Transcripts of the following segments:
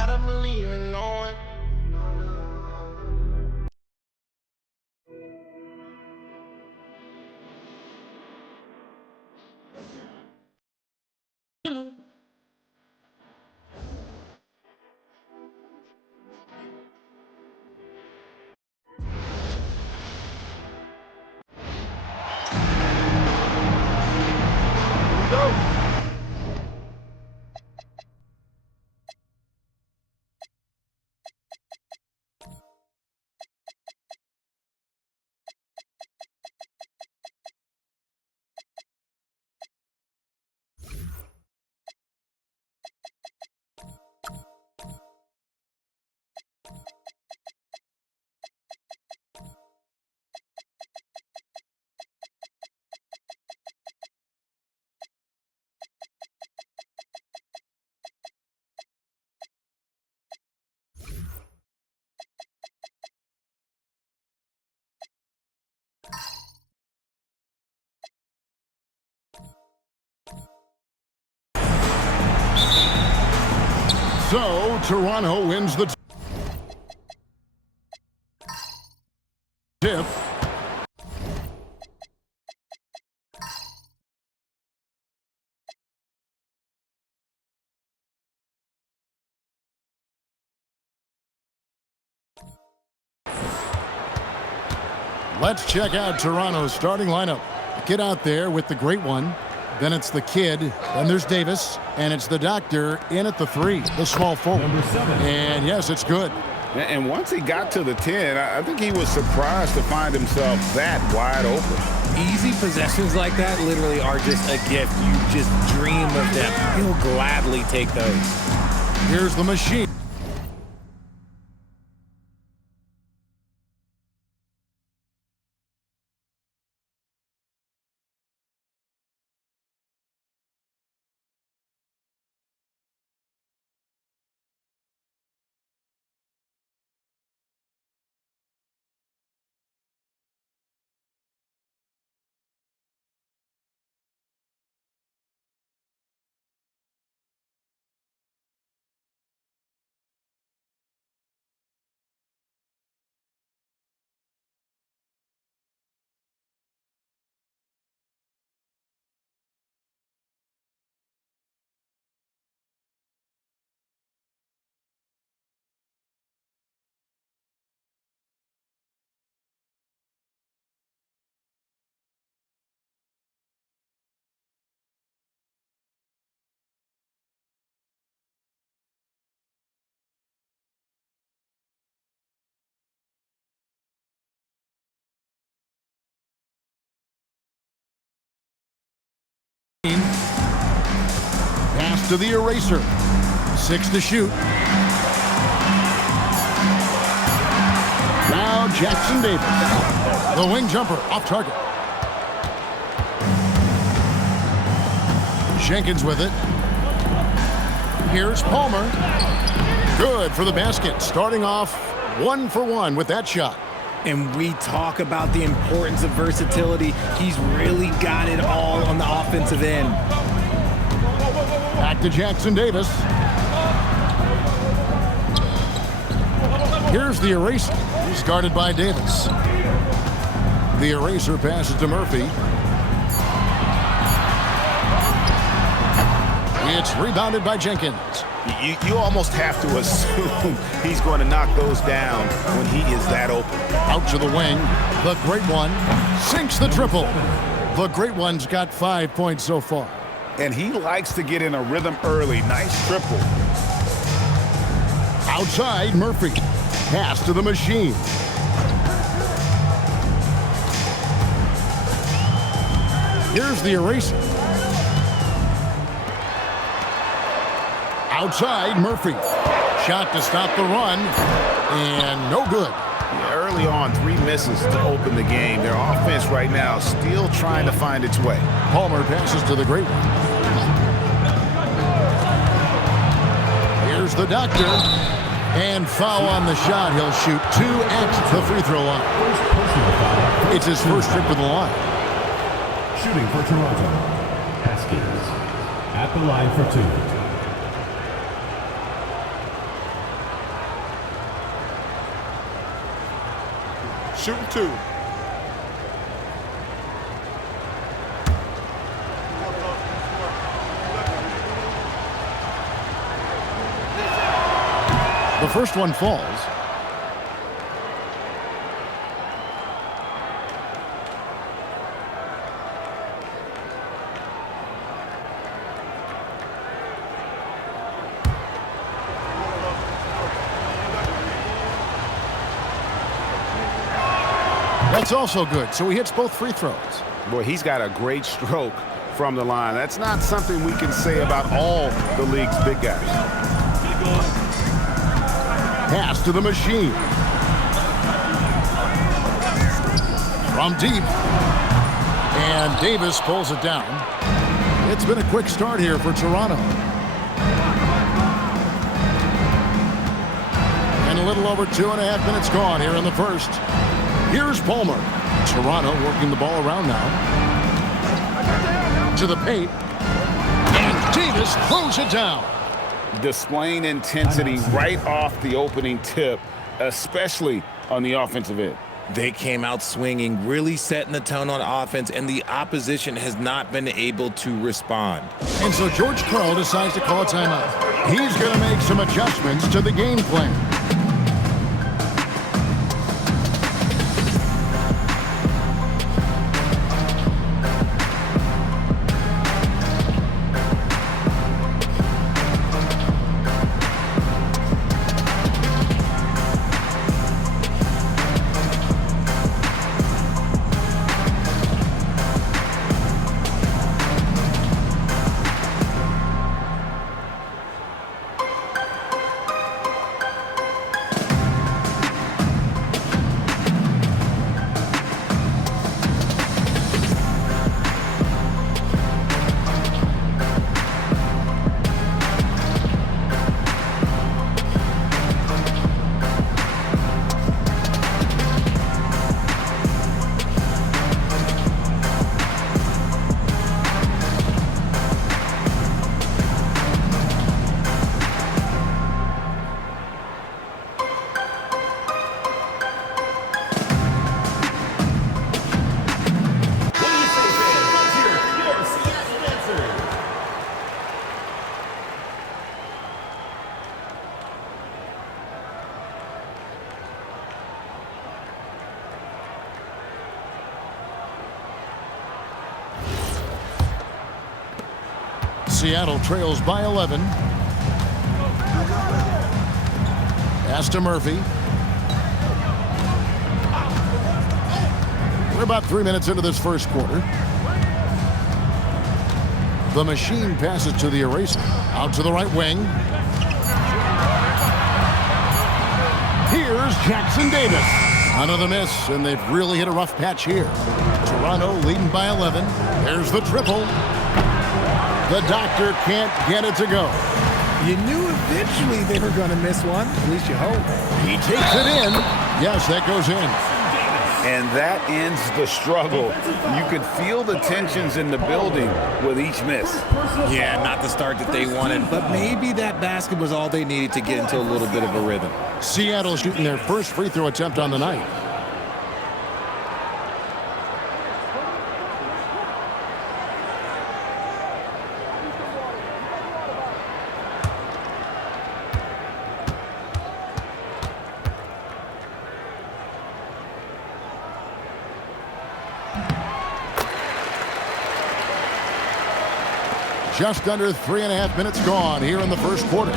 Gotta believe in no one. Go. So, Toronto wins the tip. Let's check out Toronto's starting lineup. Get out there with the great one. Then it's the kid. Then there's Davis. And it's the doctor in at the 3, the small forward. Number 7. And yes, it's good. And once he got to the 10, I think he was surprised to find himself that wide open. Easy possessions like that literally are just a gift. You just dream of them. He'll gladly take those. Here's the machine. Pass to the eraser. 6 to shoot. Now Jackson Davis. The wing jumper off target. Jenkins with it. Here's Palmer. Good for the basket. Starting off 1 for 1 with that shot. And we talk about the importance of versatility. He's really got it all on the offensive end. Back to Jackson Davis. Here's the eraser. He's guarded by Davis. The eraser passes to Murphy. It's rebounded by Jenkins. You almost have to assume he's going to knock those down when he is that open. Out to the wing. The great one sinks the triple. The great one's got 5 points so far. And he likes to get in a rhythm early. Nice triple. Outside, Murphy. Pass to the machine. Here's the eraser. Outside, Murphy. Shot to stop the run. And no good. Yeah, early on, 3 misses to open the game. Their offense right now still trying to find its way. Palmer passes to the great one. Here's the doctor. And foul on the shot. He'll shoot 2 at the free throw line. It's his first trip to the line. Shooting for Toronto, Haskins. At the line for 2. Shooting 2. The first one falls. That's also good, so he hits both free throws. Boy, he's got a great stroke from the line. That's not something we can say about all the league's big guys. Pass to the machine. From deep. And Davis pulls it down. It's been a quick start here for Toronto. And a little over 2.5 minutes gone here in the first. Here's Palmer. Toronto working the ball around now. To the paint. And Davis throws it down. Displaying intensity right off the opening tip, especially on the offensive end. They came out swinging, really setting the tone on offense, and the opposition has not been able to respond. And so George Karl decides to call a timeout. He's going to make some adjustments to the game plan. Seattle trails by 11. Pass to Murphy. We're about 3 minutes into this first quarter. The machine passes to the eraser. Out to the right wing. Here's Jackson Davis. Another miss, and they've really hit a rough patch here. Toronto leading by 11. There's the triple. The doctor can't get it to go. You knew eventually they were going to miss one. At least you hope. He takes it in. Yes, that goes in. And that ends the struggle. You could feel the tensions in the building with each miss. Yeah, not the start that they wanted, but maybe that basket was all they needed to get into a little bit of a rhythm. Seattle shooting their first free throw attempt on the night. Just under 3.5 minutes gone here in the first quarter.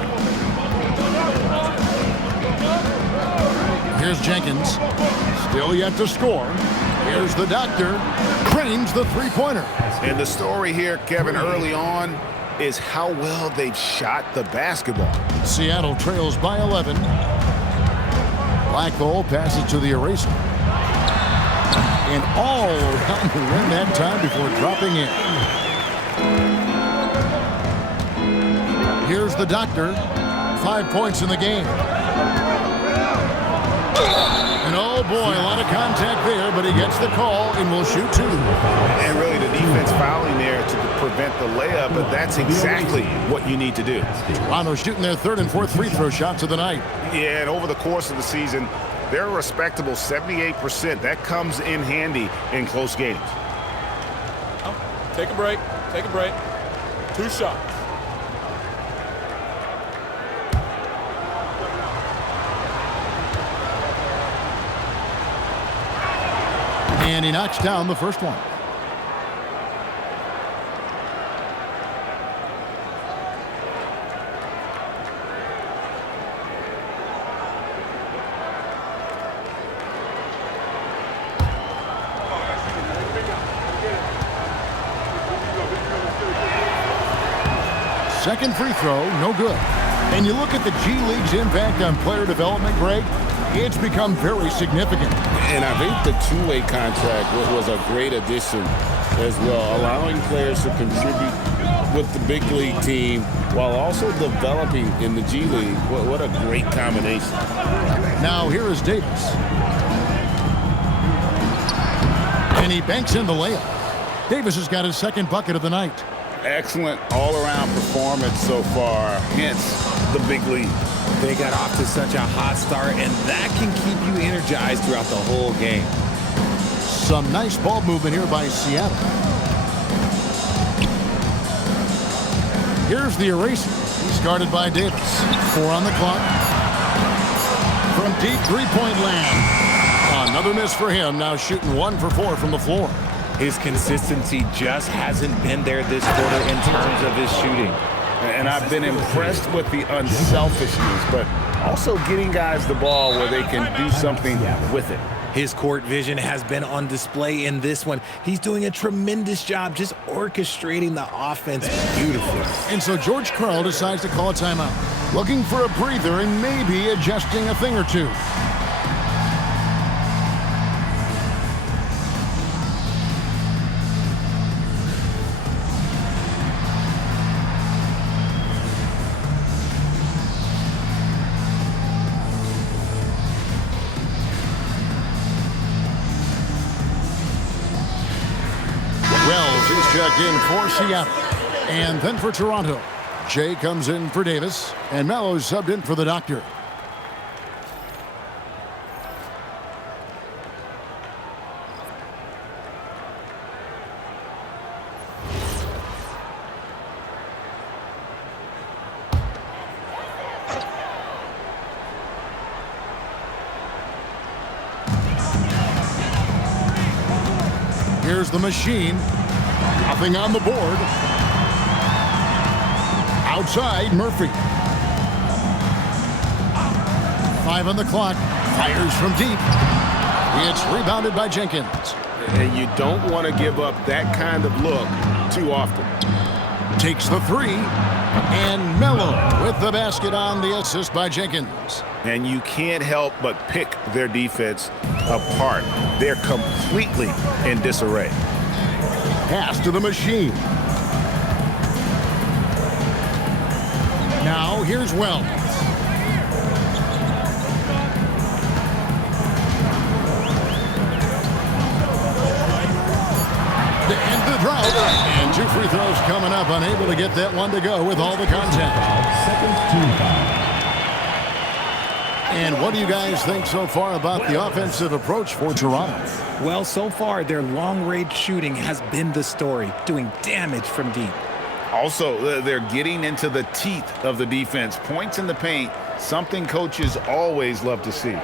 Here's Jenkins. Still yet to score. Here's the doctor. Cranes the three-pointer. And the story here, Kevin, early on is how well they've shot the basketball. Seattle trails by 11. Blackwell passes to the eraser. And all around the rim that time before dropping in. Here's the doctor. 5 points in the game. And oh boy, a lot of contact there, but he gets the call and will shoot two. And really the defense fouling there to prevent the layup, but that's exactly what you need to do. Toronto shooting their third and fourth free throw shots of the night. Yeah, and over the course of the season, They're a respectable 78%. That comes in handy in close games. Take a break. Take a break. 2 shots. And he knocks down the first one. Second free throw, no good. And you look at the G League's impact on player development, Greg, it's become very significant. And I think the two-way contract was a great addition as well, allowing players to contribute with the big league team while also developing in the G League. What a great combination. Now here is Davis. And he banks in the layup. Davis has got his second bucket of the night. Excellent all-around performance so far, hence the big lead. They got off to such a hot start, and that can keep you energized throughout the whole game. Some nice ball movement here by Seattle. Here's the eraser. He's guarded by Davis. 4 on the clock. From deep three-point land. Another miss for him, now shooting 1 for 4 from the floor. His consistency just hasn't been there this quarter in terms of his shooting. And I've been impressed with the unselfishness, but also getting guys the ball where they can do something with it. His court vision has been on display in this one. He's doing a tremendous job just orchestrating the offense beautifully. And so George Karl decides to call a timeout, looking for a breather and maybe adjusting a thing or two. Wells is checked in for Seattle. And then for Toronto, Jay comes in for Davis, and Melo's subbed in for the doctor. Here's the machine. Nothing on the board. Outside, Murphy. 5 on the clock. Fires from deep. It's rebounded by Jenkins. And you don't want to give up that kind of look too often. Takes the 3. And Melo with the basket on the assist by Jenkins. And you can't help but pick their defense apart. They're completely in disarray. Pass to the machine. Now here's Wells. To end the drought. And 2 free throws coming up. Unable to get that one to go with all the contact. Second team foul. And what do you guys think so far about the offensive approach for Toronto? Well, so far, their long-range shooting has been the story, doing damage from deep. Also, they're getting into the teeth of the defense. Points in the paint, something coaches always love to see.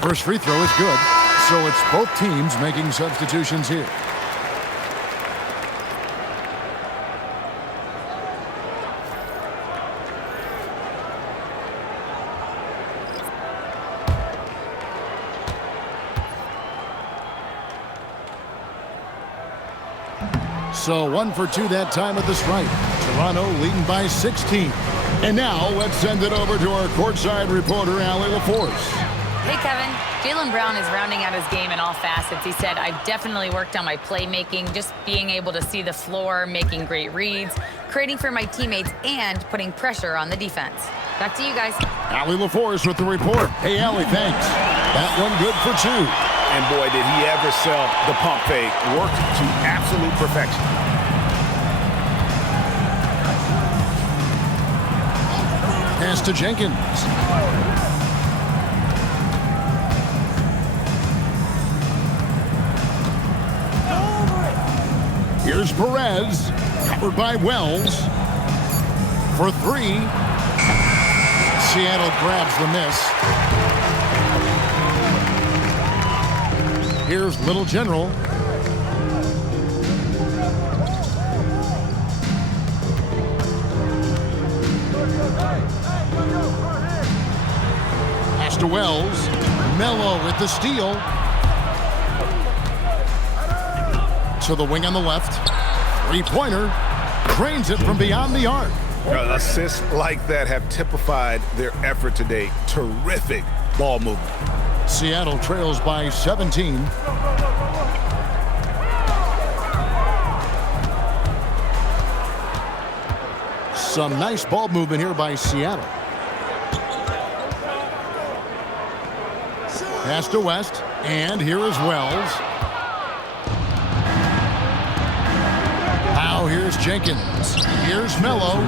First free throw is good, so it's both teams making substitutions here. So 1 for 2 that time at the stripe. Toronto leading by 16. And now let's send it over to our courtside reporter, Allie LaForce. Hey, Kevin. Jaylen Brown is rounding out his game in all facets. He said, I've definitely worked on my playmaking, just being able to see the floor, making great reads, creating for my teammates, and putting pressure on the defense. Back to you guys. Allie LaForce with the report. Hey, Allie, thanks. That one good for 2. And boy, did he ever sell the pump fake. Worked to absolute perfection. Pass to Jenkins. Here's Perez, covered by Wells. For three. Seattle grabs the miss. Here's Little General. Pass to Wells. Mello with the steal. To the wing on the left. Three-pointer. Drains it from beyond the arc. Assists like that have typified their effort today. Terrific ball movement. Seattle trails by 17. Some nice ball movement here by Seattle. Pass to West, and here is Wells. Now here's Jenkins. Here's Mello.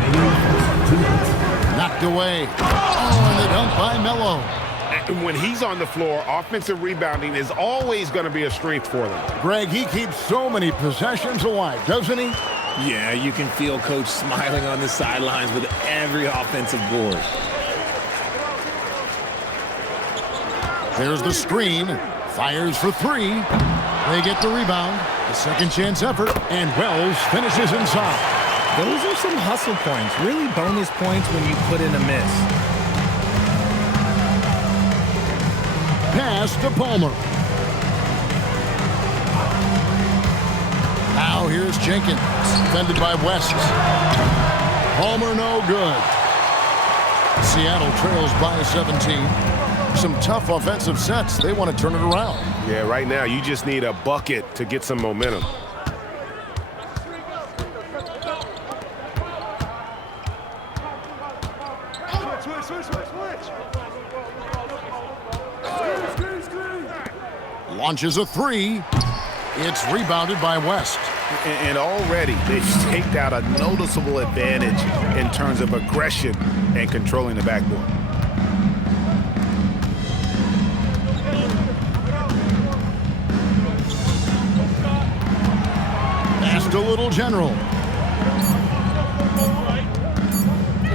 Knocked away. Oh, and the dunk by Mello. And when he's on the floor, offensive rebounding is always going to be a strength for them. Greg, he keeps so many possessions alive, doesn't he? Yeah, you can feel Coach smiling on the sidelines with every offensive board. There's the screen. Fires for three. They get the rebound. A second chance effort, and Wells finishes inside. Those are some hustle points, really bonus points when you put in a miss. Pass to Palmer. Now here's Jenkins, defended by West. Palmer no good. Seattle trails by 17. Some tough offensive sets. They want to turn it around. Yeah, right now you just need a bucket to get some momentum. Launches a three. It's rebounded by West. And already they've staked out a noticeable advantage in terms of aggression and controlling the backboard. Pass to Little General.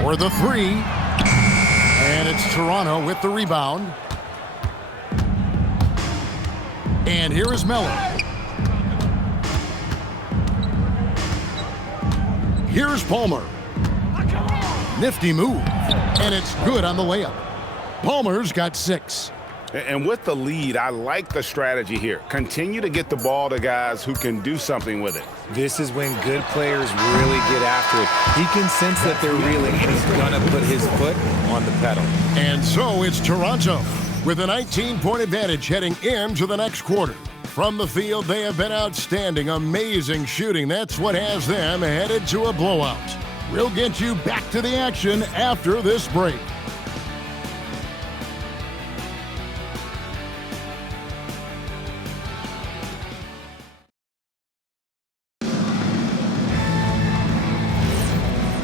For the three. And it's Toronto with the rebound. And here is Mello. Here's Palmer. Nifty move. And it's good on the layup. Palmer's got 6. And with the lead, I like the strategy here. Continue to get the ball to guys who can do something with it. This is when good players really get after it. He can sense that they're reeling, and he's going to put his foot on the pedal. And so it's Toronto with a 19-point advantage heading into the next quarter. From the field, they have been outstanding. Amazing shooting. That's what has them headed to a blowout. We'll get you back to the action after this break.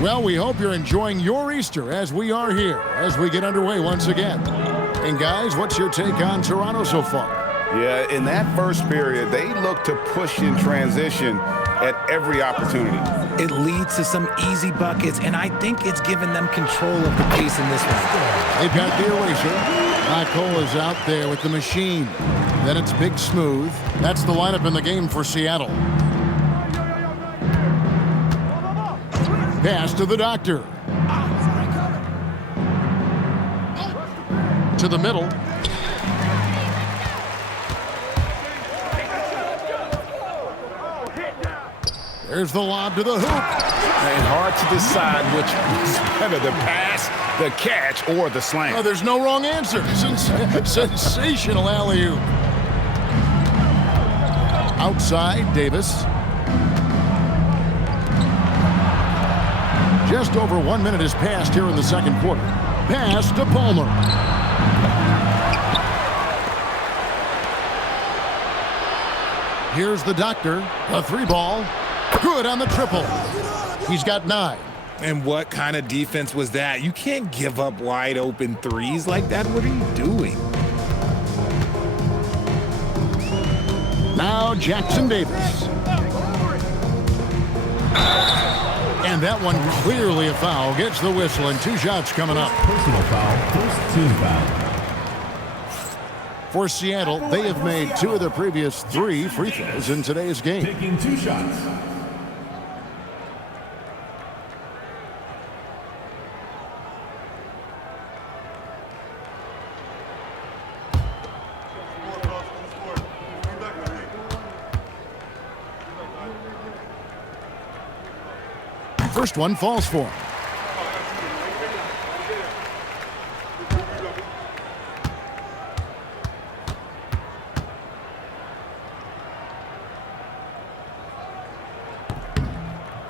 Well, we hope you're enjoying your Easter as we are here as we get underway once again. And guys, what's your take on Toronto so far? Yeah, in that first period, they look to push in transition at every opportunity. It leads to some easy buckets, and I think it's given them control of the pace in this one. They've got the eraser. Michael is out there with the machine. Then it's Big Smooth. That's the lineup in the game for Seattle. Pass to the Doctor. To the middle. There's the lob to the hoop. And hard to decide which is better, the pass, the catch, or the slam. Oh, there's no wrong answer. Sensational alley-oop. Outside, Davis. Just over 1 minute has passed here in the second quarter. Pass to Palmer. Here's the Doctor. A 3-ball. Good on the triple. He's got 9. And what kind of defense was that? You can't give up wide open threes like that. What are you doing? Now Jackson Davis. And that one clearly a foul. Gets the whistle and 2 shots coming up. Personal foul, first team foul. For Seattle, they have made 2 of their previous 3 free throws in today's game. Taking 2 shots. First one falls for him.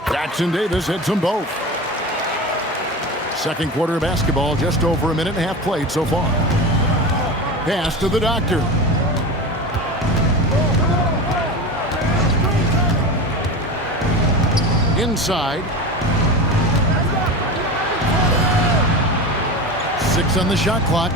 Jackson Davis hits them both. Second quarter of basketball, just over a minute and a half played so far. Pass to the doctor. Inside. 6 on the shot clock.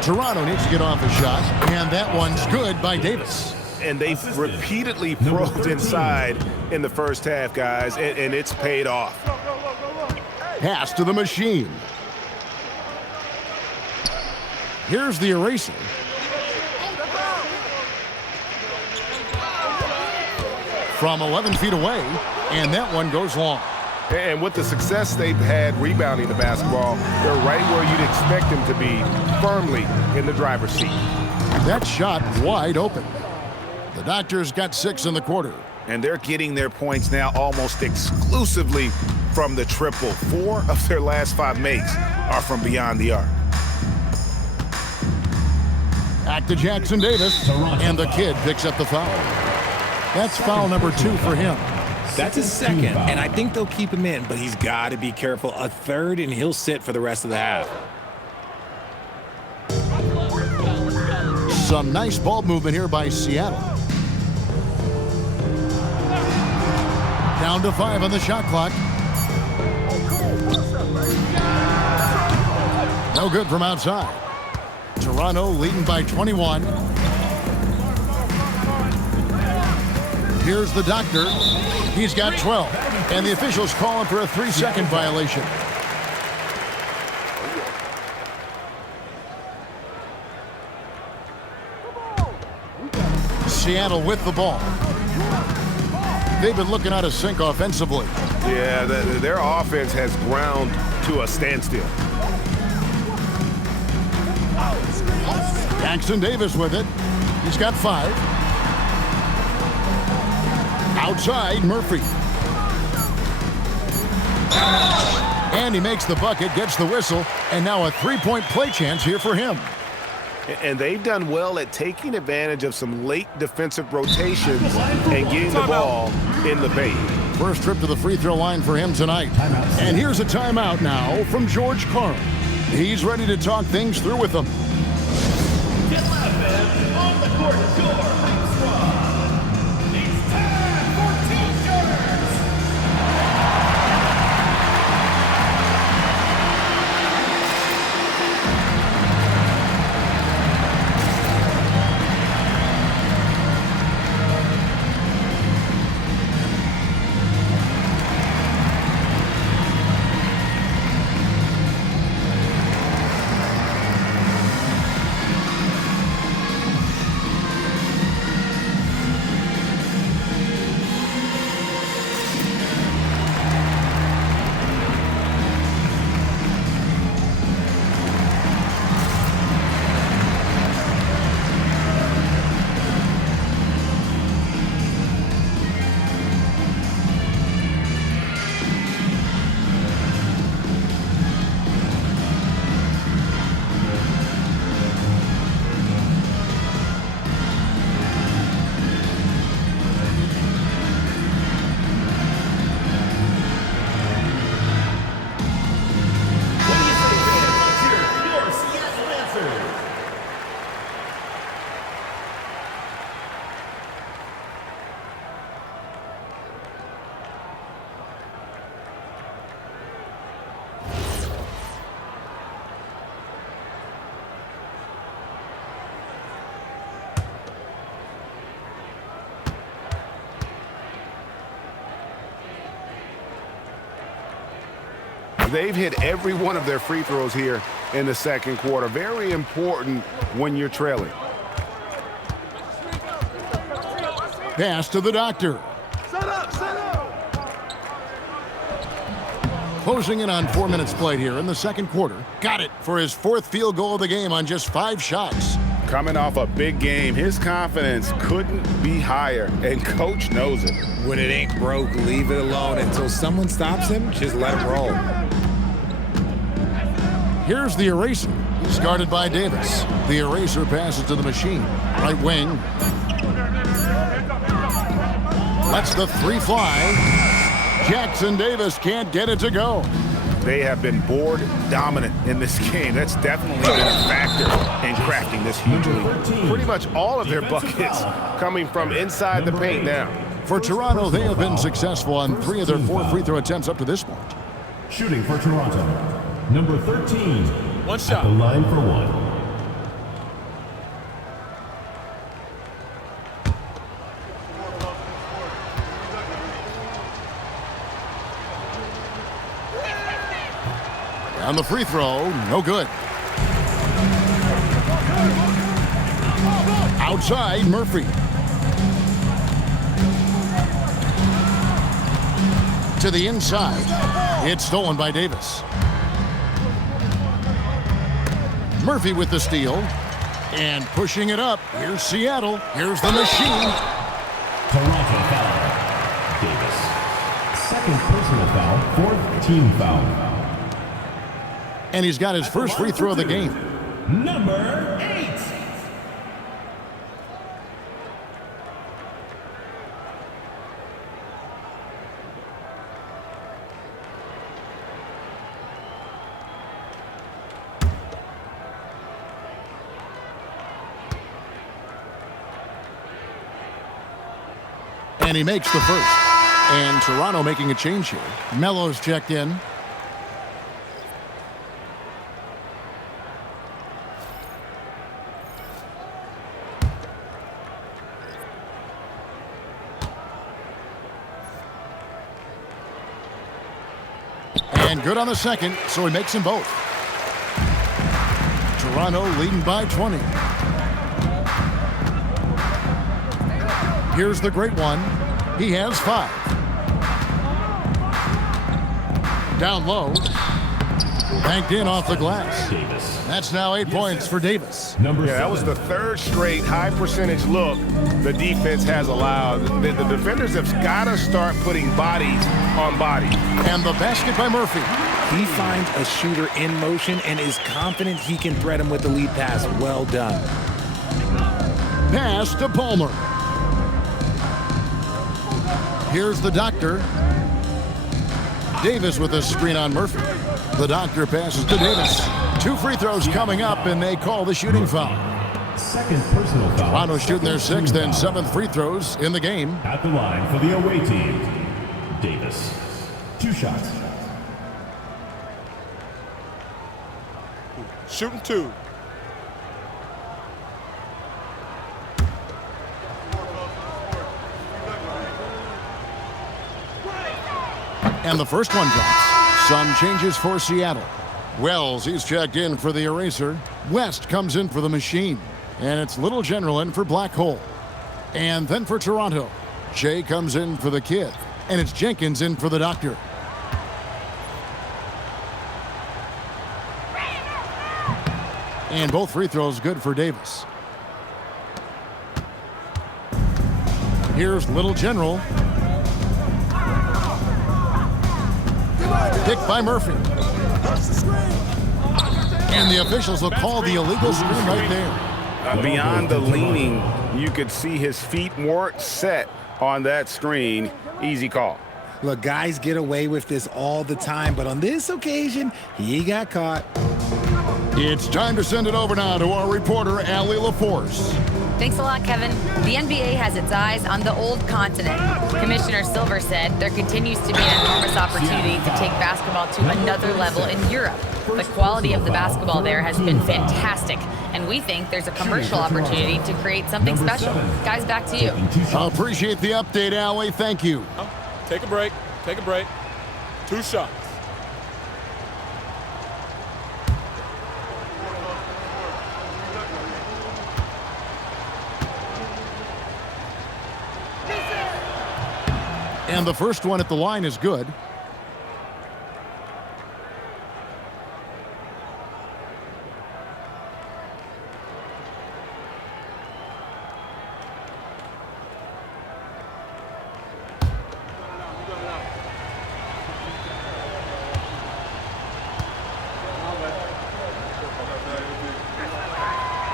Toronto needs to get off a shot, and that one's good by Davis. And they've repeatedly probed inside in the first half, guys, and it's paid off. Pass to the machine. Here's the eraser. From 11 feet away, and that one goes long. And with the success they've had rebounding the basketball, they're right where you'd expect them to be, firmly in the driver's seat. That shot wide open. The Doctors got 6 in the quarter. And they're getting their points now almost exclusively from the triple. 4 of their last 5 makes are from beyond the arc. Back to Jackson Davis, and the kid picks up the foul. That's foul number 2 for him. That's his second, and I think they'll keep him in, but he's got to be careful. A third, and he'll sit for the rest of the half. Some nice ball movement here by Seattle. Down to 5 on the shot clock. No good from outside. Toronto leading by 21. Here's the Doctor. He's got 12. And the officials call him for a 3-second violation. Seattle with the ball. They've been looking out of sync offensively. Yeah, their offense has ground to a standstill. Jackson Davis with it. He's got 5. Outside, Murphy. And he makes the bucket, gets the whistle, and now a 3-point play chance here for him. And they've done well at taking advantage of some late defensive rotations and getting the ball in the paint. First trip to the free throw line for him tonight. And here's a timeout now from George Karl. He's ready to talk things through with them. On the court score. It's time for T-shirts. They've hit every one of their free throws here in the second quarter. Very important when you're trailing. Pass to the doctor. Set up, set up. Closing in on 4 minutes played here in the second quarter. Got it for his 4th field goal of the game on just 5 shots. Coming off a big game, his confidence couldn't be higher, and coach knows it. When it ain't broke, leave it alone. Until someone stops him, just let him roll. Here's the eraser. He's guarded by Davis. The eraser passes to the machine. Right wing. Lets the 3 fly. Jackson Davis can't get it to go. They have been board dominant in this game. That's definitely been a factor in crafting this huge lead. Pretty much all of their buckets coming from inside the paint now. For Toronto, they have been successful on 3 of their 4 free throw attempts up to this point. Shooting for Toronto, number 13. One At shot. the line for 1. On the free throw, no good. Outside, Murphy. To the inside. It's stolen by Davis. Murphy with the steal. And pushing it up. Here's Seattle. Here's the machine. Toronto foul. Davis. Second personal foul, 4th team foul. And he's got his first free throw of the game. Number 8. And he makes the first. And Toronto making a change here. Melo's checked in. And good on the second, so he makes them both. Toronto leading by 20. Here's the great one. He has 5. Down low. Banked in off the glass. Davis. That's now 8 points for Davis. Number 7. That was the 3rd straight high percentage look the defense has allowed. The defenders have got to start putting bodies on bodies. And the basket by Murphy. He finds a shooter in motion and is confident he can thread him with the lead pass. Well done. Pass to Palmer. Here's the doctor. Davis with a screen on Murphy. The doctor passes to Davis. 2 free throws coming up, and they call the shooting foul. Second personal foul. Toronto shooting their 6th and 7th free throws in the game. At the line for the away team, Davis. 2 shots. Shooting 2. And the first one drops. Some changes for Seattle. Wells, he's checked in for the eraser. West comes in for the machine. And it's Little General in for Black Hole. And then for Toronto, Jay comes in for the kid. And it's Jenkins in for the doctor. And both free throws good for Davis. Here's Little General. Picked by Murphy. And the officials will call the illegal screen right there. Beyond the leaning, you could see his feet weren't set on that screen. Easy call. Look, guys get away with this all the time, but on this occasion, he got caught. It's time to send it over now to our reporter, Allie LaForce. Thanks a lot, Kevin. The NBA has its eyes on the old continent. Commissioner Silver said there continues to be an enormous opportunity to take basketball to another level in Europe. The quality of the basketball there has been fantastic, and we think there's a commercial opportunity to create something special. Guys, back to you. I appreciate the update, Allie. Thank you. Take a break. Take a break. 2 shots. And the first one at the line is good.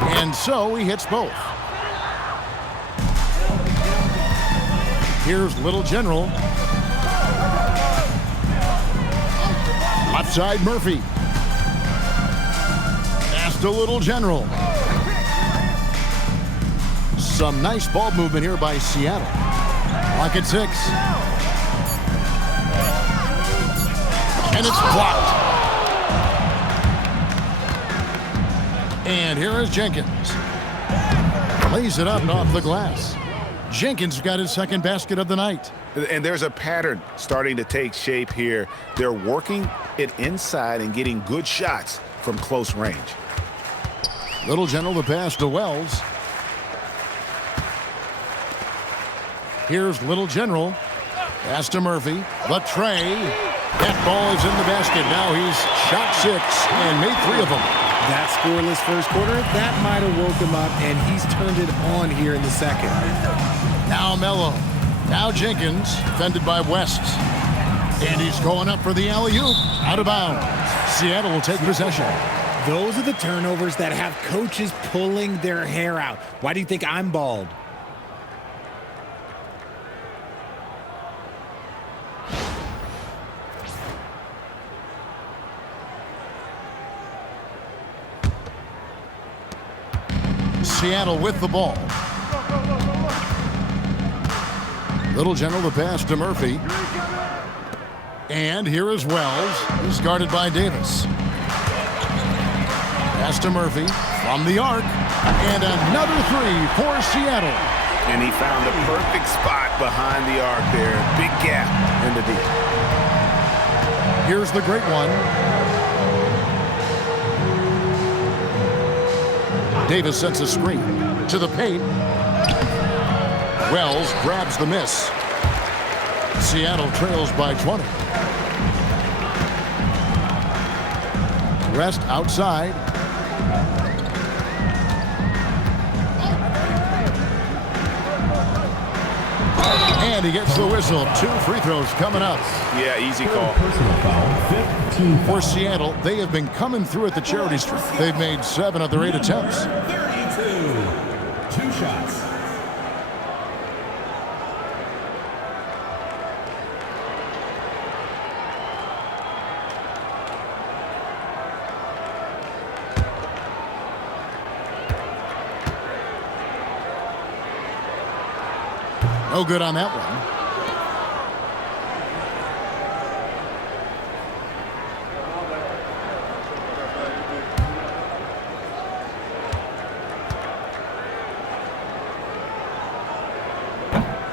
And so he hits both. Here's Little General. Left side Murphy. Pass to Little General. Some nice ball movement here by Seattle. Clock at 6. And it's blocked. And here is Jenkins. Lays it up and off the glass. Jenkins got his second basket of the night. And there's a pattern starting to take shape here. They're working it inside and getting good shots from close range. Little General the pass to Wells. Here's Little General. Pass to Murphy. The tray. That ball is in the basket. Now he's shot 6 and made 3 of them. That scoreless first quarter, that might have woke him up, and he's turned it on here in the second. Now Mello. Now Jenkins, defended by West. And he's going up for the alley-oop. Out of bounds. Seattle will take possession. Those are the turnovers that have coaches pulling their hair out. Why do you think I'm bald? Seattle with the ball. Little General the pass to Murphy. And here is Wells. He's guarded by Davis. Pass to Murphy from the arc. And another 3 for Seattle. And he found the perfect spot behind the arc there. Big gap in the deep. Here's the great one. Davis sets a screen to the paint. Wells grabs the miss. Seattle trails by 20. Rest outside. And he gets the whistle. 2 free throws coming up. Yeah, easy call. Personal foul, 15. For Seattle, they have been coming through at the charity stripe. They've made 7 of their 8 attempts. 32. 2 shots. No good on that one.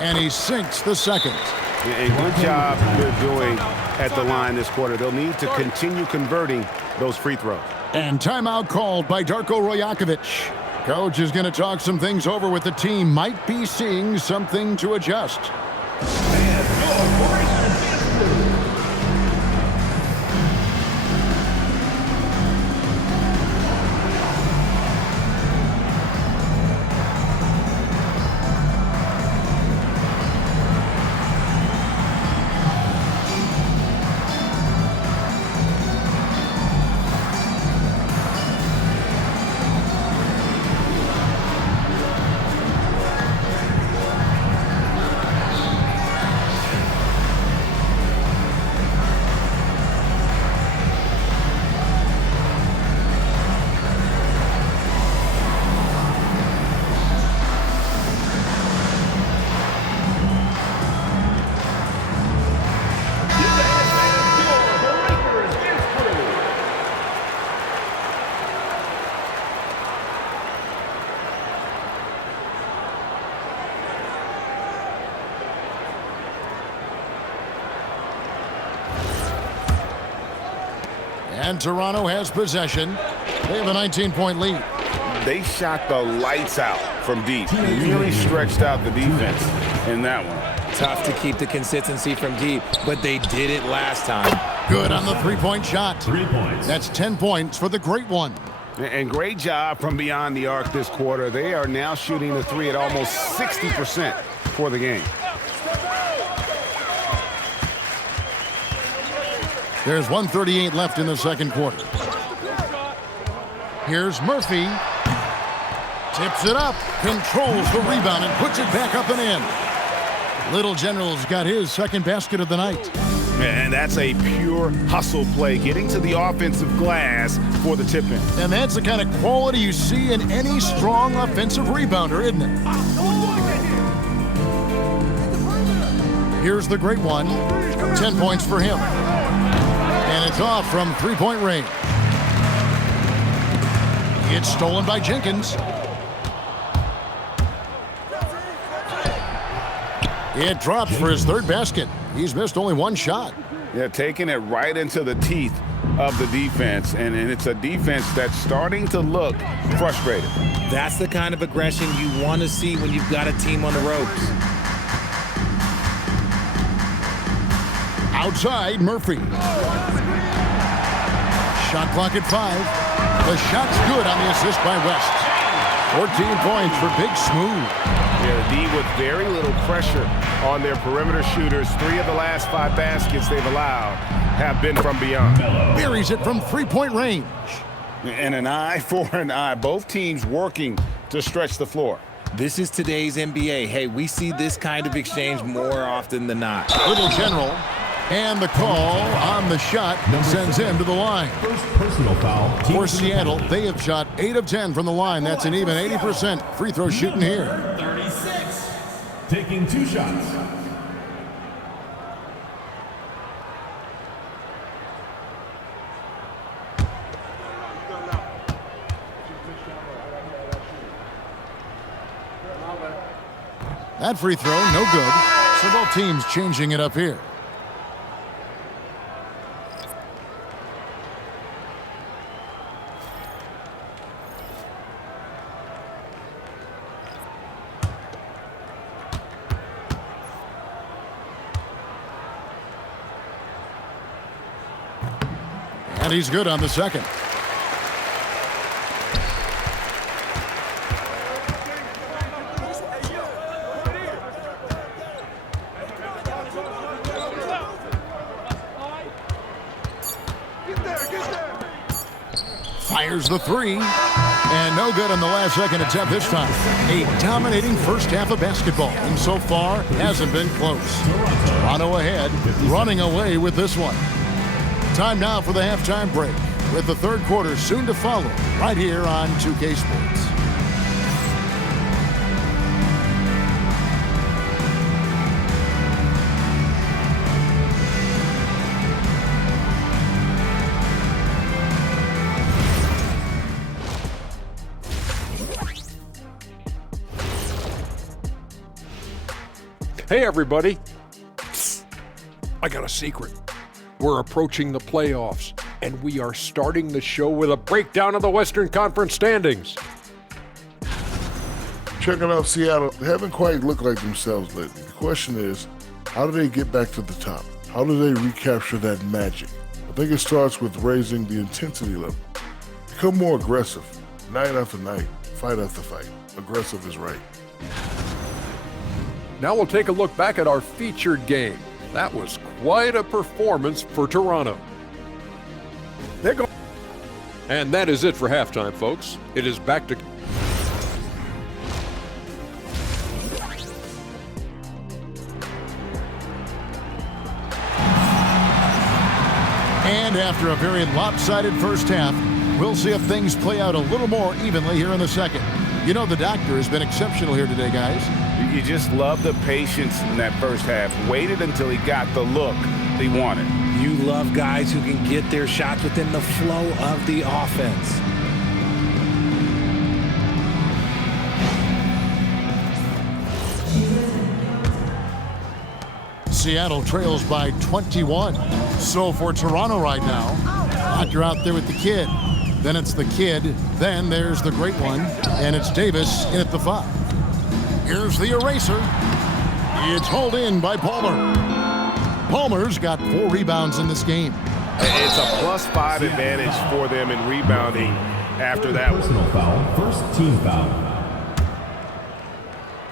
And he sinks the second. And good job they're doing at the line this quarter. They'll need to continue converting those free throws. And timeout called by Darko Rojakovic. Coach is going to talk some things over with the team. Might be seeing something to adjust. And Toronto has possession. They have a 19-point lead. they shot the lights out from deep. Really stretched out the defense in that one. Tough to keep the consistency from deep, but they did it last time. Good on the three-point shot. 3 points. That's 10 points for the great one. And great job from beyond the arc this quarter. They are now shooting the three at almost 60% for the game. There's 1:38 left in the second quarter. Here's Murphy. Tips it up, controls the rebound, and puts it back up and in. Little General's got his second basket of the night. And that's a pure hustle play, getting to the offensive glass for the tip-in. And that's the kind of quality you see in any strong offensive rebounder, isn't it? Here's the great one. 10 points for him. And it's off from three-point range. It's stolen by Jenkins. It drops for his third basket. He's missed only one shot. Yeah, taking it right into the teeth of the defense, and it's a defense that's starting to look frustrated. That's the kind of aggression you want to see when you've got a team on the ropes. Outside, Murphy. Shot clock at 5. The shot's good on the assist by West. 14 points for Big Smooth. Yeah, the D with very little pressure on their perimeter shooters. 3 of the last 5 baskets they've allowed have been from beyond. Buries it from three-point range. And an eye for an eye. Both teams working to stretch the floor. This is today's NBA. Hey, we see this kind of exchange more often than not. Little General. And the call on the shot sends him to the line. First personal foul. For Seattle, they have shot 8 of 10 from the line. That's an even 80% free throw shooting here. 36. Taking 2 shots. That free throw, no good. So both teams changing it up here. And he's good on the second. Fires the 3. And no good on the last second attempt this time. A dominating first half of basketball. And so far, hasn't been close. Toronto ahead, running away with this one. Time now for the halftime break, with the third quarter soon to follow, right here on 2K Sports. Hey, everybody. I got a secret. We're approaching the playoffs, and we are starting the show with a breakdown of the Western Conference standings. Checking out Seattle, they haven't quite looked like themselves lately. The question is, how do they get back to the top? How do they recapture that magic? I think it starts with raising the intensity level. Become more aggressive, night after night, fight after fight. Aggressive is right. Now we'll take a look back at our featured game. That was quite a performance for Toronto. And that is it for halftime, folks. It is back to... And after a very lopsided first half, we'll see if things play out a little more evenly here in the second. You know, the doctor has been exceptional here today, guys. You just love the patience in that first half. Waited until he got the look he wanted. You love guys who can get their shots within the flow of the offense. Seattle trails by 21. So for Toronto right now, Doctor out there with the kid. Then it's the kid. Then there's the great one. And it's Davis in at the 5. Here's the eraser. It's hauled in by Palmer. Palmer's got 4 rebounds in this game. It's a +5 advantage for them in rebounding after that one. Personal foul, first team foul.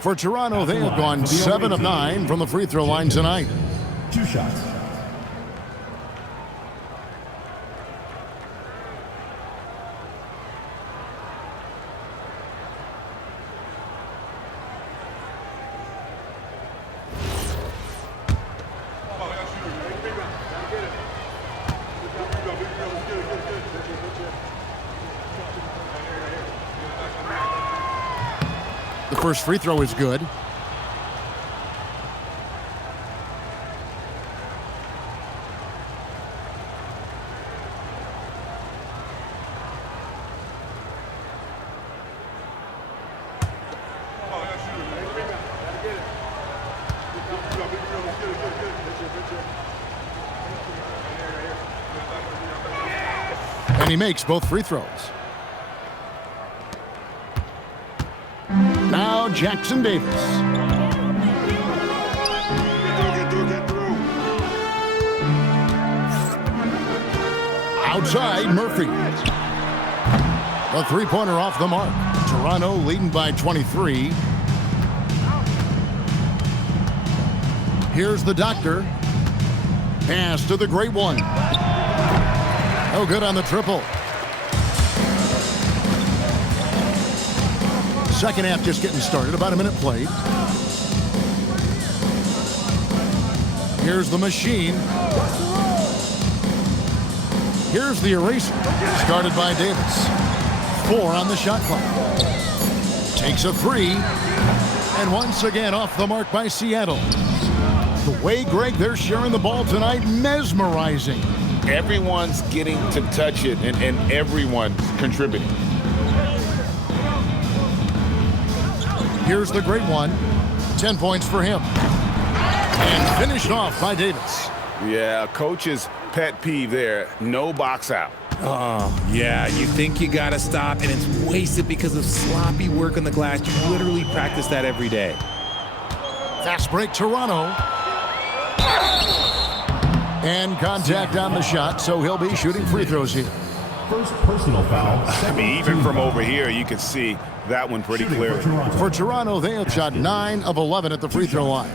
For Toronto, they have gone 7 of 9 from the free throw line tonight. 2 shots. The first free throw is good. And he makes both free throws. Now Jackson Davis. Outside Murphy. A three-pointer off the mark. Toronto leading by 23. Here's the doctor. Pass to the great one. No good on the triple. Second half just getting started. About a minute played. Here's the machine. Here's the eraser. Started by Davis. 4 on the shot clock. Takes a 3. And once again off the mark by Seattle. The way, Greg, they're sharing the ball tonight, mesmerizing. Everyone's getting to touch it, and everyone's contributing. Here's the great one. 10 points for him. And finished off by Davis. Yeah, coach's pet peeve there. No box out. Oh, yeah, you think you got to stop, and it's wasted because of sloppy work on the glass. You literally practice that every day. Fast break, Toronto. And contact on the shot, so he'll be shooting free throws here. First personal foul. I mean, even from over here, you can see that one pretty clearly. For Toronto, they have shot 9 of 11 at the free throw line.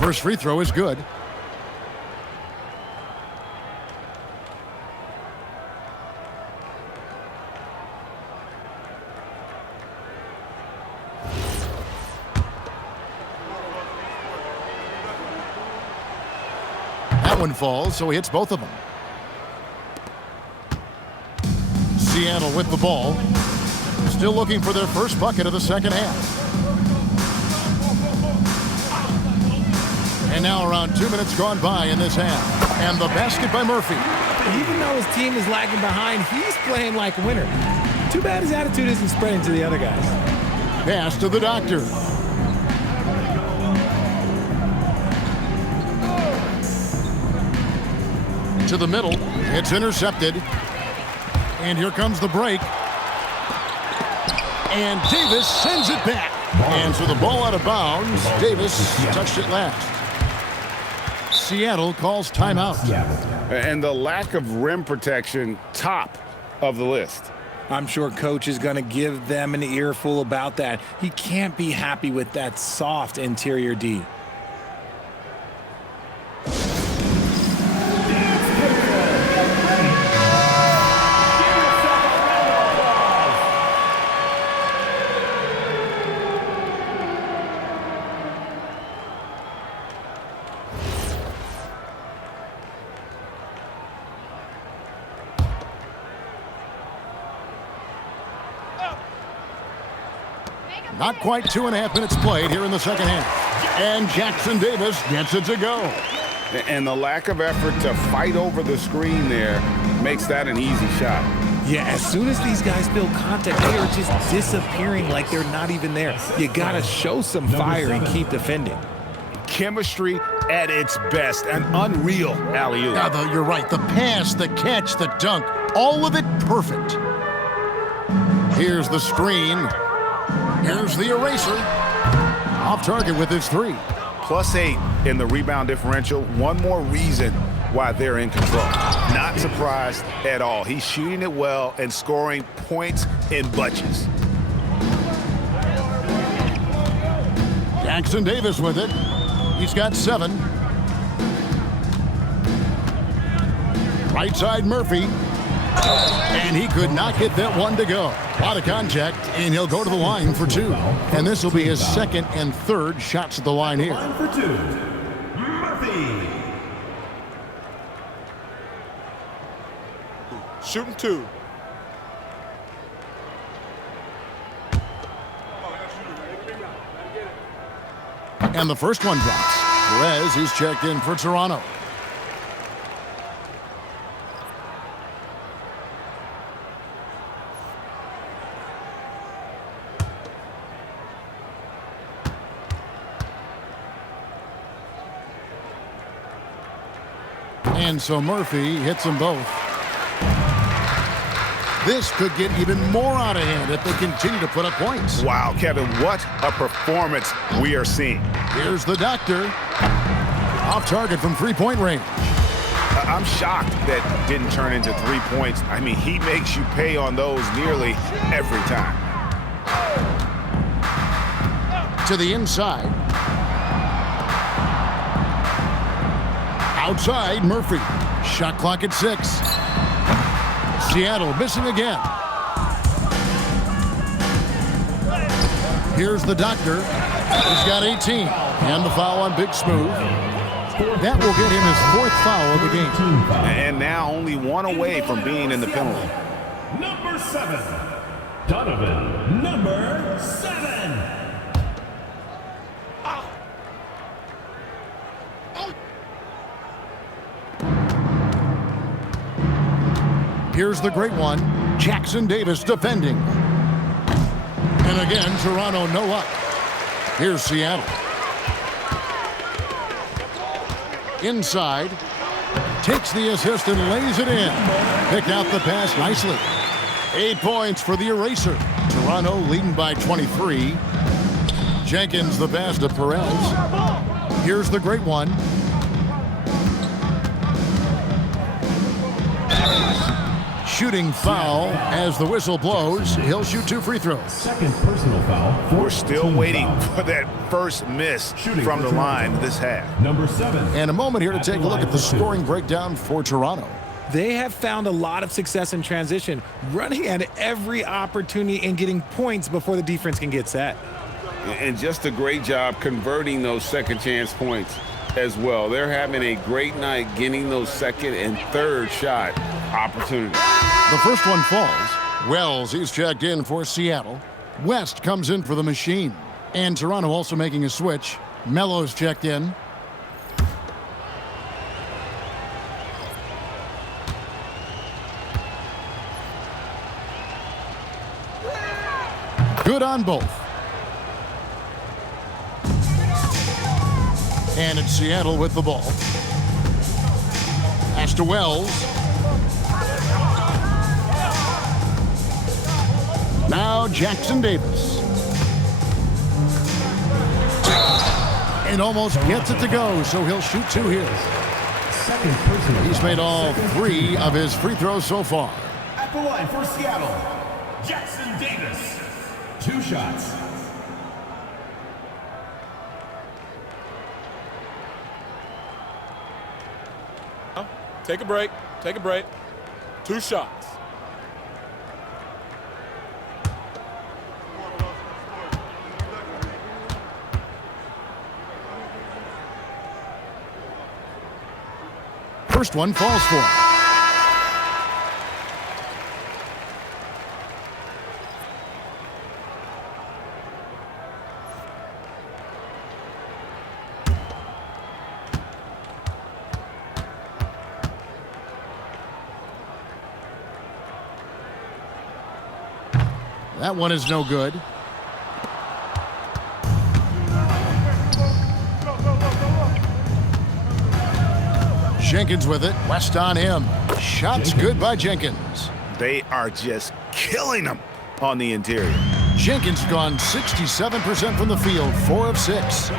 First free throw is good. That one falls, so he hits both of them. Seattle with the ball. Still looking for their first bucket of the second half. And now around 2 minutes gone by in this half. And the basket by Murphy. Even though his team is lagging behind, he's playing like a winner. Too bad his attitude isn't spreading to the other guys. Pass to the doctor. To the middle. It's intercepted. And here comes the break. And Davis sends it back. And so the ball out of bounds. Davis touched it last. Seattle calls timeout. And the lack of rim protection, top of the list. I'm sure coach is going to give them an earful about that. He can't be happy with that soft interior D. Not quite 2.5 minutes played here in the second half. And Jackson Davis gets it to go. And the lack of effort to fight over the screen there makes that an easy shot. Yeah, as soon as these guys feel contact, they are just disappearing like they're not even there. You got to show some fire and keep defending. Chemistry at its best. An unreal alley-oop. Now, though, you're right. The pass, the catch, the dunk, all of it perfect. Here's the screen. Here's the eraser. Off target with his three. +8 in the rebound differential. One more reason why they're in control. Not surprised at all. He's shooting it well and scoring points in bunches. Jackson Davis with it. He's got 7. Right side Murphy. And he could not get that one to go. A lot of contact, and he'll go to the line for 2. And this will be his second and third shots at the line here. Line for 2, Murphy. Shooting 2. And the first one drops. Perez is checked in for Toronto. And so Murphy hits them both. This could get even more out of hand if they continue to put up points. Wow, Kevin, what a performance we are seeing. Here's the doctor. Off target from three-point range. I'm shocked that didn't turn into 3 points. I mean, he makes you pay on those nearly every time. To the inside. Outside, Murphy. Shot clock at 6. Seattle missing again. Here's the doctor. He's got 18. And the foul on Big Smooth. That will get him his 4th foul of the game. And now only 1 away from being in the penalty. Number 7, Donovan. Number 7. Here's the great one. Jackson Davis defending. And again, Toronto no up. Here's Seattle. Inside. Takes the assist and lays it in. Picked out the pass nicely. 8 points for the eraser. Toronto leading by 23. Jenkins the pass to Perez. Here's the great one. Shooting foul as the whistle blows. He'll shoot 2 free throws. Second personal foul. We're still waiting for that first miss from the line this half. Number 7. And a moment here to take a look at the scoring breakdown for Toronto. They have found a lot of success in transition, running at every opportunity and getting points before the defense can get set. And just a great job converting those second chance points as well. They're having a great night getting those second and third shot opportunities. The first one falls. Wells, he's checked in for Seattle. West comes in for the Machine. And Toronto also making a switch. Melo's checked in. Good on both. And it's Seattle with the ball. Pass to Wells. Now Jackson Davis. And almost gets it to go, so he'll shoot 2 here. Second personal. He's made all 3 of his free throws so far. At the line for Seattle, Jackson Davis. 2 shots. Take a break. Take a break. 2 shots. First one falls for him. That one is no good. Jenkins with it. West on him. Shots good by Jenkins. They are just killing them on the interior. Jenkins gone 67% from the field, 4 of 6.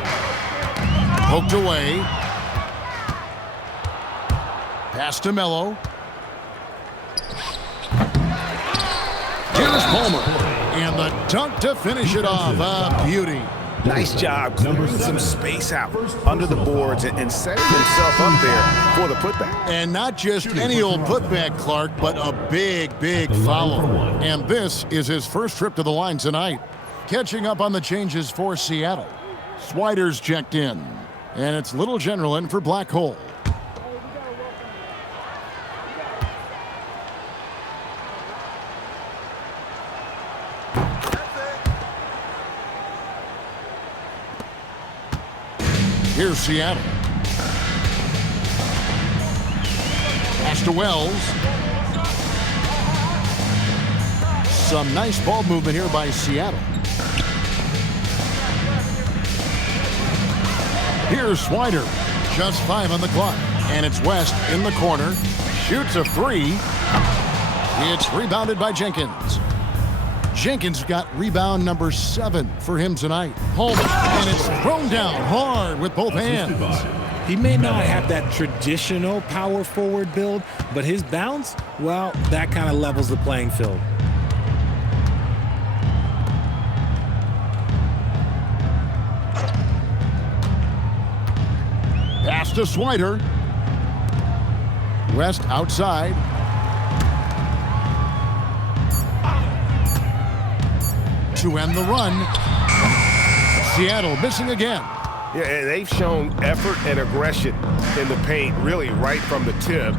Poked away. Pass to Melo. Here's Palmer. And the dunk to finish it off. A beauty. Nice job clearing some space out under the boards and setting himself up there for the putback. And not just any old putback, Clark, but a big, big follow. And this is his first trip to the line tonight. Catching up on the changes for Seattle. Swider's checked in. And it's Little General in for Black Hole. Here's Seattle. Pass to Wells. Some nice ball movement here by Seattle. Here's Swider. Just 5 on the clock. And it's West in the corner. Shoots a 3. It's rebounded by Jenkins. Jenkins got rebound number 7 for him tonight. Holman, and it's thrown down hard with both hands. He may not have that traditional power forward build, but his bounce, well, that kind of levels the playing field. Pass to Swider. West outside. To end the run. Seattle missing again. Yeah, and they've shown effort and aggression in the paint really right from the tip.